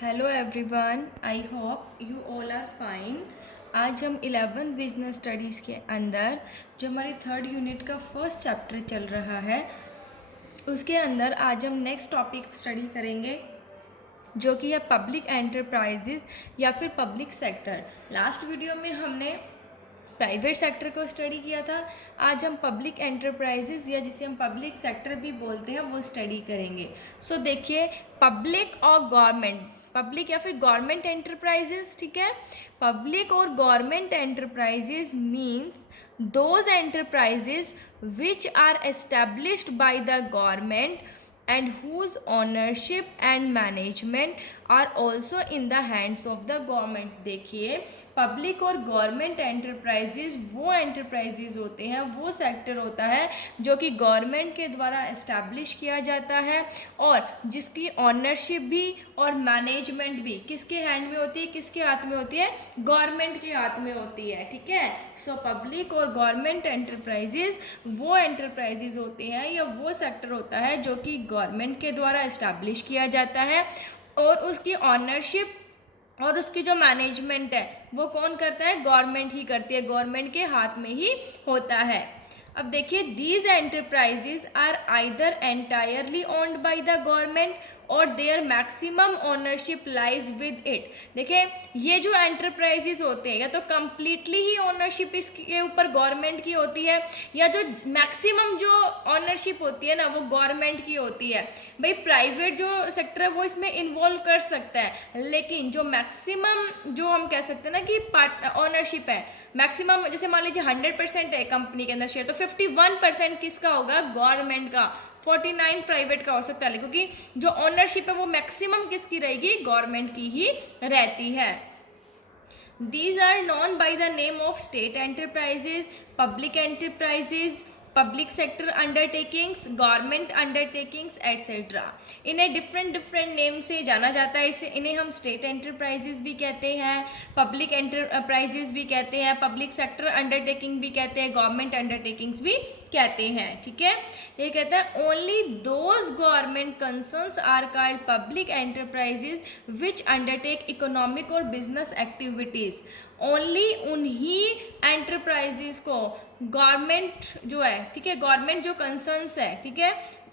Hello everyone, I hope you all are fine. आज हम 11th business studies के अंदर जो हमारी थर्ड यूनिट का फर्स्ट चैप्टर चल रहा है उसके अंदर आज हम नेक्स्ट टॉपिक स्टडी करेंगे जो कि है पब्लिक एंटरप्राइजेज या फिर पब्लिक सेक्टर। लास्ट वीडियो में हमने प्राइवेट सेक्टर को स्टडी किया था। आज हम पब्लिक एंटरप्राइजेज या जिसे हम पब्लिक सेक्टर भी बोलते हैं वो स्टडी करेंगे। सो देखिए, पब्लिक और गवर्नमेंट, पब्लिक या फिर गवर्नमेंट एंटरप्राइजेज, ठीक है। पब्लिक और government enterprises means those enterprises which are established by the government and whose ownership and management are also in the hands of the government। देखिए, public और government enterprises वो enterprises होते हैं, वो sector होता है जो कि गवर्नमेंट के द्वारा एस्टैब्लिश किया जाता है और जिसकी ऑनरशिप भी और मैनेजमेंट भी किसके हैंड में होती है, किसके हाथ में होती है, गवर्नमेंट के हाथ में होती है, ठीक है। सो पब्लिक और गवर्नमेंट एंटरप्राइजेज वो एंटरप्राइजेज होते हैं या वो सेक्टर होता है जो कि गवर्नमेंट के द्वारा एस्टैब्लिश किया जाता है और उसकी ऑनरशिप और उसकी जो मैनेजमेंट है वो कौन करता है, गवर्नमेंट ही करती है, गवर्नमेंट के हाथ में ही होता है। अब देखिए, these enterprises are either entirely owned by the government और their maximum ownership lies with it. देखिए, ये जो एंटरप्राइजेज होते हैं या तो कम्प्लीटली ही ओनरशिप इसके ऊपर गवर्नमेंट की होती है या जो मैक्सिमम जो ऑनरशिप होती है ना वो गवर्नमेंट की होती है। भाई प्राइवेट जो सेक्टर है वो इसमें इन्वॉल्व कर सकता है, लेकिन जो मैक्सिमम जो हम कह सकते हैं ना कि ऑनरशिप है, मैक्सिमम जैसे मान लीजिए 100% है कंपनी के अंदर शेयर, तो 51% किसका होगा, गवर्नमेंट का, 49 प्राइवेट का हो सकता है, क्योंकि जो ऑनरशिप है वो मैक्सिमम किसकी रहेगी, गवर्नमेंट की ही रहती है। These are known by the name of state enterprises, public enterprises, public sector undertakings, government undertakings etcetera. इन्हें डिफरेंट नेम से जाना जाता है। इन्हें हम स्टेट एंटरप्राइजेज भी कहते हैं, पब्लिक एंटरप्राइजेज भी कहते हैं, पब्लिक सेक्टर अंडरटेकिंग भी कहते हैं, गवर्नमेंट अंडरटेकिंग्स भी कहते हैं, ठीक है। ये कहता है only those government concerns are called public enterprises which undertake economic और बिजनेस एक्टिविटीज़। ओनली उन्हीं एंटरप्राइजेज को गवर्नमेंट जो है, ठीक है, गवर्नमेंट जो कंसर्न्स है, ठीक है,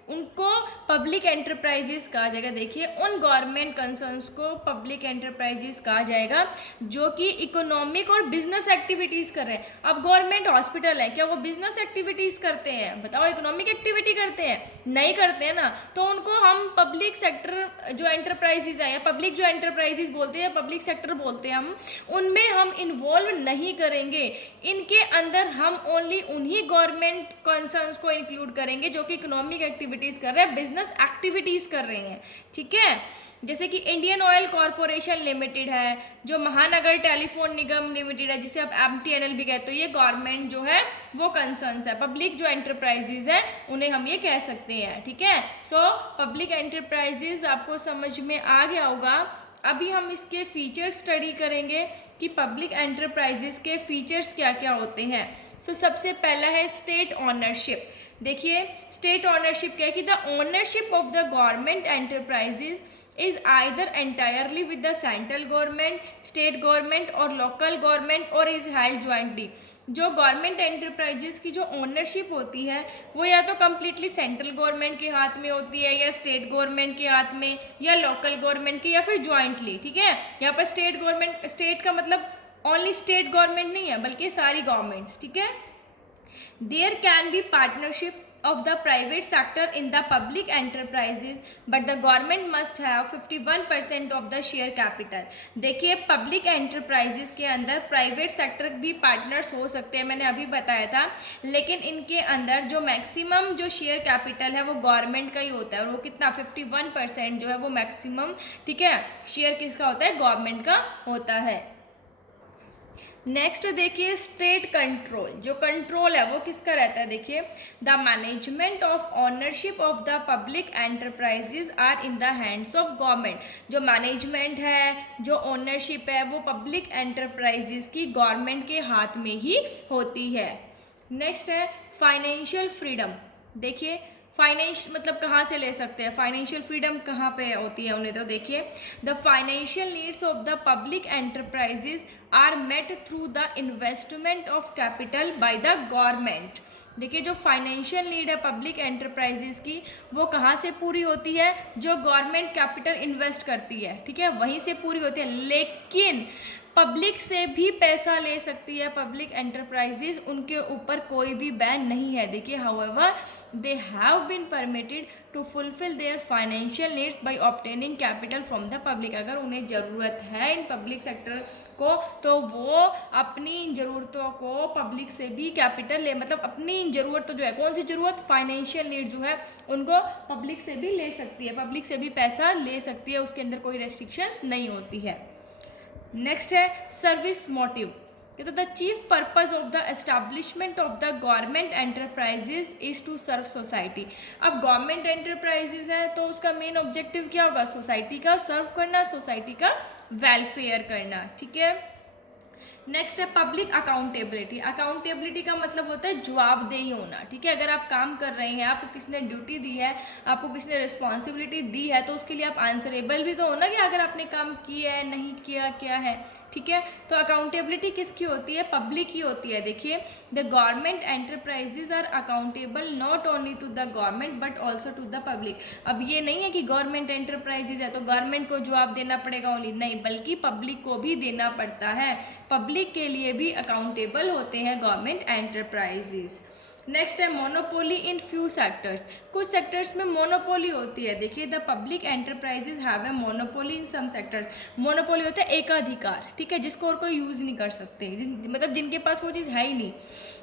उनको पब्लिक एंटरप्राइजेस कहा जाएगा। देखिए, उन गवर्नमेंट कंसर्न्स को पब्लिक एंटरप्राइजेस कहा जाएगा जो कि इकोनॉमिक और बिजनेस एक्टिविटीज़ कर रहे हैं। अब गवर्नमेंट हॉस्पिटल है, क्या वो बिजनेस एक्टिविटीज़ करते हैं, बताओ, इकोनॉमिक एक्टिविटी करते हैं, नहीं करते हैं ना, तो उनको हम पब्लिक सेक्टर जो एंटरप्राइजेज है या पब्लिक जो एंटरप्राइजेज बोलते हैं, पब्लिक सेक्टर बोलते हैं, हम उनमें हम इन्वॉल्व नहीं करेंगे। इनके अंदर हम ओनली उन्हीं गवर्नमेंट कंसर्न्स को इंक्लूड करेंगे जो कि इकोनॉमिक एक्टिविटीज़ कर रहे हैं, बिजनेस एक्टिविटीज़ कर रहे हैं, ठीक है। जैसे कि इंडियन ऑयल कॉरपोरेशन लिमिटेड है, जो महानगर टेलीफोन निगम लिमिटेड है जिसे आप MTNL भी कहते हो, ये गवर्नमेंट जो है वो कंसर्न्स है। पब्लिक जो एंटरप्राइजेज है उन्हें हम ये कह सकते हैं, ठीक है। सो पब्लिक एंटरप्राइजेज आपको समझ में आ गया होगा। अभी हम इसके फीचर्स स्टडी करेंगे कि पब्लिक एंटरप्राइजेज के फीचर्स क्या क्या होते हैं। सो सबसे पहला है स्टेट ऑनरशिप। देखिए, स्टेट ऑनरशिप क्या है कि the ownership of the government enterprises is either entirely with the central government, state government और लोकल गवर्नमेंट और इज हेल्ड ज्वाइंटली। जो गवर्नमेंट एंटरप्राइजेस की जो ओनरशिप होती है वो या तो कम्प्लीटली सेंट्रल गवर्नमेंट के हाथ में होती है या स्टेट गवर्नमेंट के हाथ में या लोकल गवर्नमेंट के या फिर ज्वाइंटली, ठीक है। यहाँ पर स्टेट गवर्नमेंट, स्टेट का मतलब ओनली स्टेट गवर्नमेंट नहीं है बल्कि सारी गवर्नमेंट्स, ठीक है। There can be partnership of the private sector in the public enterprises, but the government must have 51% of the share capital। देखिए, पब्लिक एंटरप्राइजेस के अंदर प्राइवेट सेक्टर भी पार्टनर्स हो सकते हैं, मैंने अभी बताया था, लेकिन इनके अंदर जो मैक्सिमम जो शेयर कैपिटल है वो गवर्नमेंट का ही होता है और वो कितना, 51% जो है वो मैक्सिमम, ठीक है, शेयर किसका होता है, गवर्नमेंट का होता है। नेक्स्ट देखिए, स्टेट कंट्रोल। जो कंट्रोल है वो किसका रहता है, देखिए, the management of ownership of the public enterprises are in the hands of government. जो मैनेजमेंट है, जो ओनरशिप है वो पब्लिक एंटरप्राइजेज की गवर्नमेंट के हाथ में ही होती है। नेक्स्ट है फाइनेंशियल फ्रीडम। देखिए, फाइनेंस मतलब कहाँ से ले सकते हैं, फाइनेंशियल फ्रीडम कहाँ पे होती है उन्हें, तो देखिए the financial needs of the public enterprises are met through the investment of capital by the government. देखिए जो फाइनेंशियल नीड है पब्लिक एंटरप्राइजेज की वो कहाँ से पूरी होती है, जो गवर्नमेंट कैपिटल इन्वेस्ट करती है, ठीक है, वहीं से पूरी होती है। लेकिन पब्लिक से भी पैसा ले सकती है पब्लिक एंटरप्राइजेज, उनके ऊपर कोई भी बैन नहीं है। देखिए however they have been permitted to fulfil their financial needs by obtaining capital from the public. अगर उन्हें ज़रूरत है इन पब्लिक सेक्टर को तो वो अपनी ज़रूरतों को पब्लिक से भी कैपिटल ले, मतलब अपनी ज़रूरत तो जो है, कौन सी ज़रूरत, फाइनेंशियल नीड जो है उनको पब्लिक से भी ले सकती है, पब्लिक से भी पैसा ले सकती है, उसके अंदर कोई रेस्ट्रिक्शंस नहीं होती है। नेक्स्ट है सर्विस मोटिव, कहते the chief purpose of the establishment of the government enterprises is to serve society. अब गवर्नमेंट एंटरप्राइजेज है तो उसका मेन ऑब्जेक्टिव क्या होगा, सोसाइटी का सर्व करना, सोसाइटी का वेलफेयर करना, ठीक है। नेक्स्ट है पब्लिक अकाउंटेबिलिटी। अकाउंटेबिलिटी का मतलब होता है जवाबदेही होना, ठीक है। अगर आप काम कर रहे हैं, आपको किसने ड्यूटी दी है, आपको किसने रिस्पॉन्सिबिलिटी दी है, तो उसके लिए आप आंसरेबल भी तो हो ना कि अगर आपने काम किया है, नहीं किया, क्या है, ठीक है। तो अकाउंटेबिलिटी किसकी होती है, पब्लिक की होती है। देखिए the government enterprises are accountable not only to the government but also to the public. अब ये नहीं है कि गवर्नमेंट एंटरप्राइजेज है तो गवर्नमेंट को जवाब देना पड़ेगा ओनली, नहीं, बल्कि पब्लिक को भी देना पड़ता है, पब्लिक के लिए भी अकाउंटेबल होते हैं गवर्नमेंट एंटरप्राइजेज। नेक्स्ट है मोनोपोली इन फ्यू सेक्टर्स। कुछ सेक्टर्स में मोनोपोली होती है। देखिए the public enterprises have a monopoly in some sectors. Monopoly होता है एकाधिकार, ठीक है, जिसको और कोई यूज़ नहीं कर सकते, मतलब जिनके पास वो चीज़ है ही नहीं।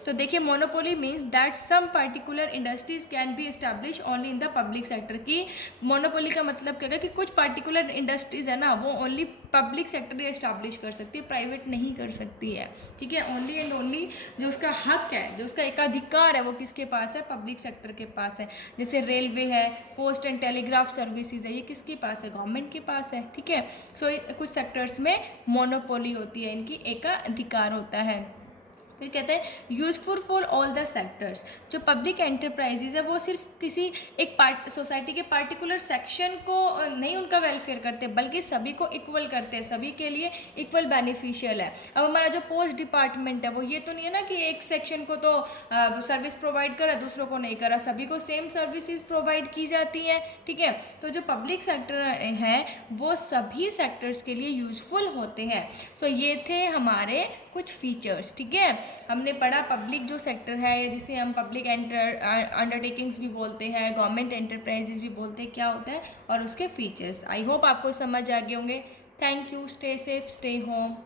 तो देखिए monopoly means that some particular industries can be establish only in the public sector. की मोनोपोली का मतलब क्या है कि कुछ पर्टिकुलर इंडस्ट्रीज है ना वो only public sector he establish कर सकती है, प्राइवेट नहीं कर सकती है, ठीक है। ओनली एंड ओनली जो उसका हक है, जो उसका एकाधिकार है, वो किसके पास है, पब्लिक सेक्टर के पास है। जैसे रेलवे है, पोस्ट एंड टेलीग्राफ सर्विसेज है, ये किसके पास है, गवर्नमेंट के पास है, ठीक है। सो कुछ सेक्टर्स में मोनोपोली होती है, इनकी एकाधिकार होता है। फिर कहते हैं useful for all the sectors. जो पब्लिक एंटरप्राइजेज है वो सिर्फ किसी एक सोसाइटी के पार्टिकुलर सेक्शन को नहीं उनका वेलफेयर करते, बल्कि सभी को इक्वल करते हैं, सभी के लिए इक्वल बेनिफिशियल है। अब हमारा जो पोस्ट डिपार्टमेंट है वो ये तो नहीं है ना कि एक सेक्शन को तो सर्विस प्रोवाइड करा, दूसरों को नहीं करा, सभी को सेम सर्विसेज प्रोवाइड की जाती हैं, ठीक है। तो जो पब्लिक सेक्टर है वो सभी सेक्टर्स के लिए यूजफुल होते हैं। सो ये थे हमारे कुछ फीचर्स, ठीक है। हमने पढ़ा पब्लिक जो सेक्टर है जिसे हम पब्लिक अंडरटेकिंग्स भी बोलते हैं, गवर्नमेंट एंटरप्राइजेज भी बोलते हैं, क्या होता है और उसके फीचर्स। आई होप आपको समझ आ गए होंगे। Thank you, stay safe, stay home.